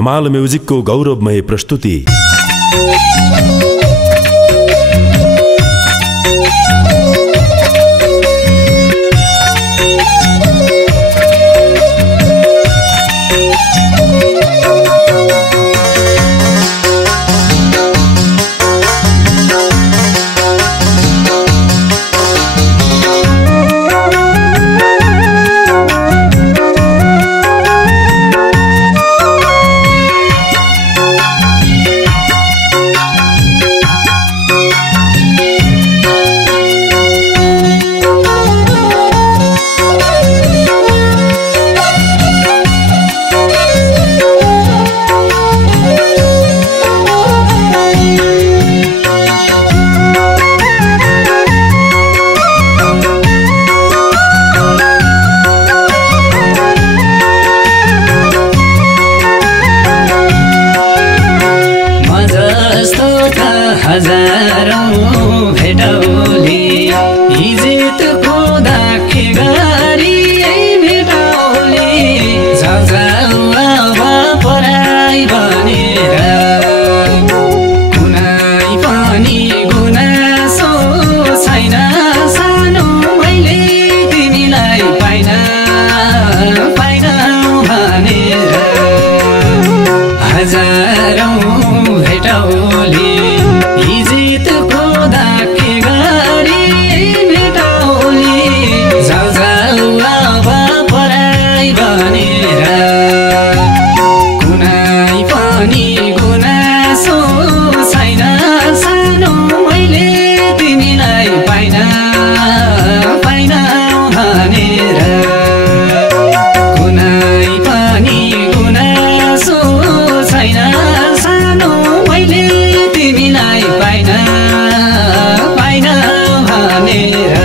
हमाल म्युजिकको गौरवमय प्रस्तुति। हजारौं भेटौली हिजोको दाखी गरी भेटौली जाऊ अब पराई भनेर कुनै पनि गुनासो छैन सानो मैले तिमीलाई पाइन भनेर हजारौं भेटौली हिजोको दाखी गरी भेटौली जाऊ अब पराई भनेर कुनै पनि गुनासो छैन सानो मैले तिमीलाई पाइन भनेर कुनै पनि गुनासो छैन सानो मैले तिमीलाई पाइन भनेर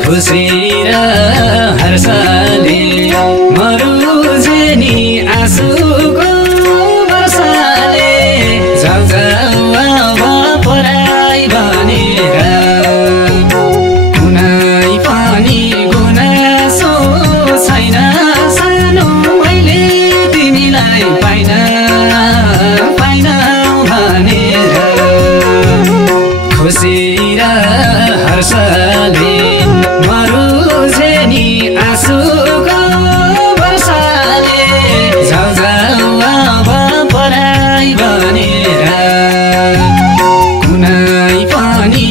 खुसी र हर्षले मरुजे नि आँसुको वर्षाले जाऊ अब पराई भनेर कुनै पनि गुनासो छैन सानो मैले तिमीलाई पाइन भनेर खुसी र हर्षले मरुजे नि आँसुको वर्षाले जाऊ अब पराई भनेर कुनै पनि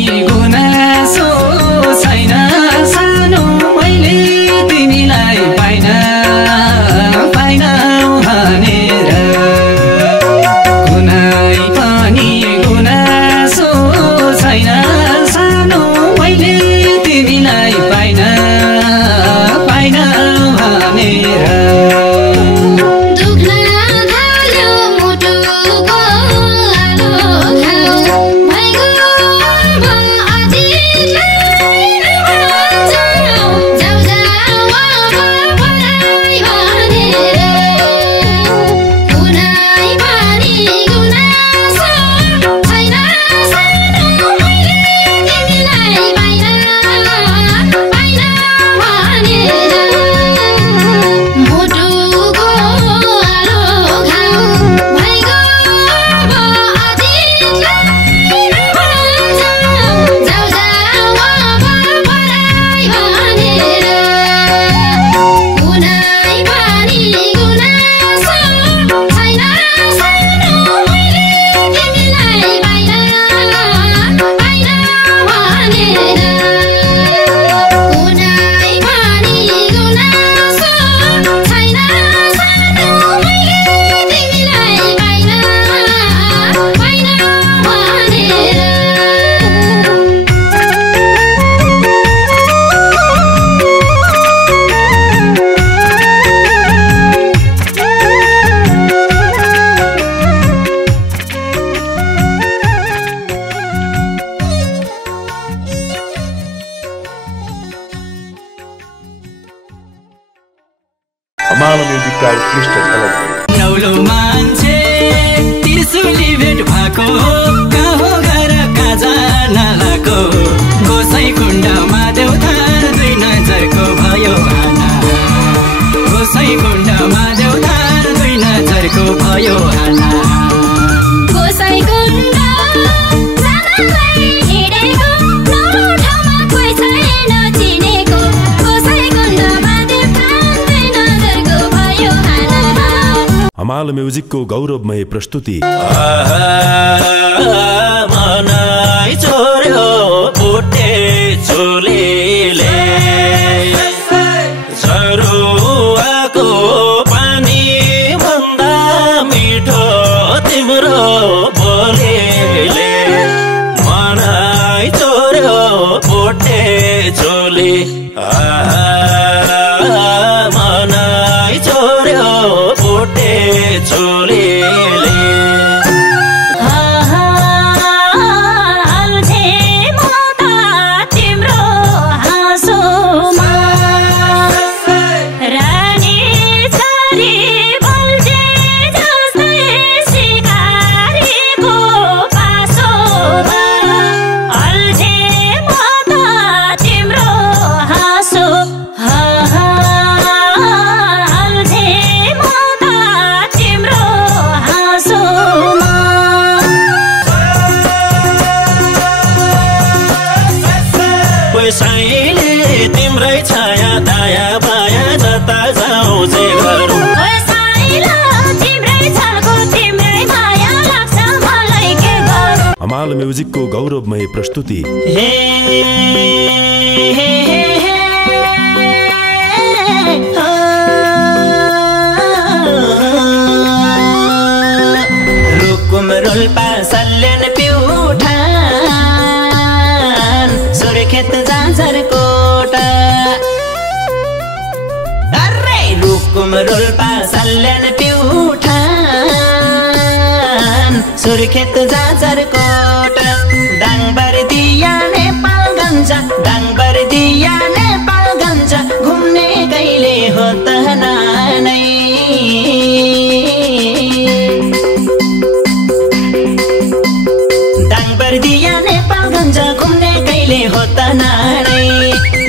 गीतकार कृष्ण झलक। नौलो मान्छे त्रिशुली भेट भएको कहाँ घर काजा नालाको गोसाई कुण्डमा देउथार दुई नजरको भयो हाना गोसाई कुण्डमा देउथार दुई नजरको भयो हाना गोसाई कुण्ड जानालाई हिँडेको नौलो ठाउँमा कोही छैन चिनेको गोसाई कुण्डमा देउथार दुई नजरको भयो हाना। हमाल म्युजिकको गौरवमय प्रस्तुति। मनाई छोर्यो भुटे चोलीले सरुवाको पानी भन्दा मिठो तिम्रो बोलीले मनाई छोर्यो भुटे चोली मनाई छोर्यो भुटे चोलीले तिम्रै छाया दाया बाया जता जाऊ जे गरौँ हमाल म्युजिकको गौरवमय प्रस्तुति। रुकुम रोल्पा सल्यान प्युठान सुर्खेत जाजरकोट अरे रुकुम रोल्पा सल्यान प्युठान सुर्खेत जाजरकोट दाङबरदिया नेपालगञ्ज दाङबरदिया नेपालगञ्ज घुम्ने कहिले हो त नानै दाङबरदिया नेपालगञ्ज घुम्ने कहिले हो त नानै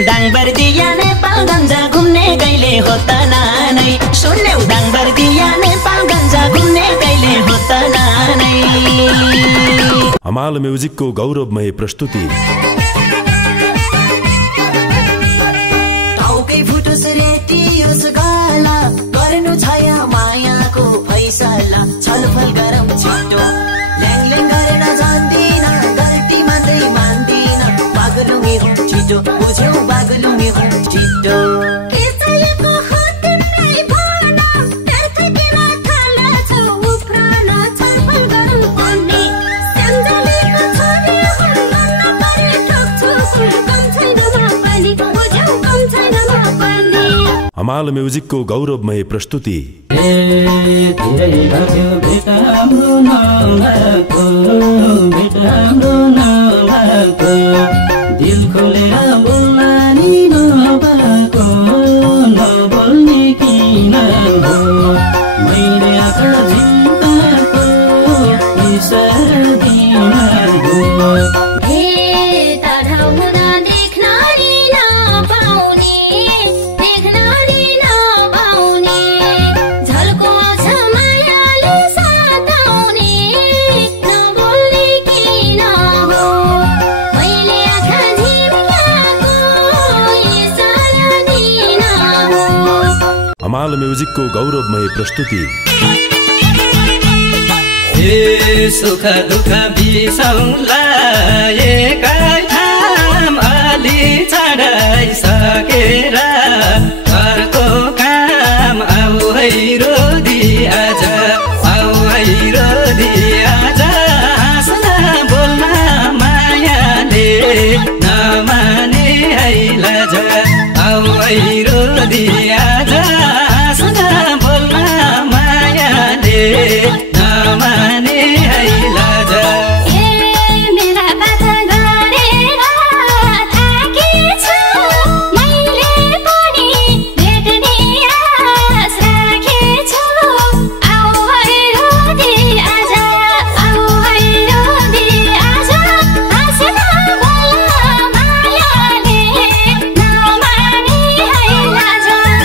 दाङबरदिया नेपालगञ्ज घुम्ने कहिले हो त नानै सुन्यौ दाङबरदिया नेपालगञ्ज घुम्ने कहिले हो त नानै। हमाल म्युजिकको गौरवमय प्रस्तुति। टाउकै फुटोस् रेटियोस् गाला गर्नु छाया मायाको फैसला छलफल गरौँ छिटो ल्याङल्याङ गरेर जान्दिन गल्ती मात्रै मान्दिन बागलुङ्गे हुँ छिटो बुझ्यौ बागलुङ्गे हुँ छिटो हमाल म्युजिकको गौरवमय प्रस्तुति। दिल खोलेर बोल्ने नभएको नबोल्ने किन हो मैले आँखा चिन्ताको इसारा दिन हो हमाल म्युजिकको गौरवमय प्रस्तुति। सुख दुःख बिसौला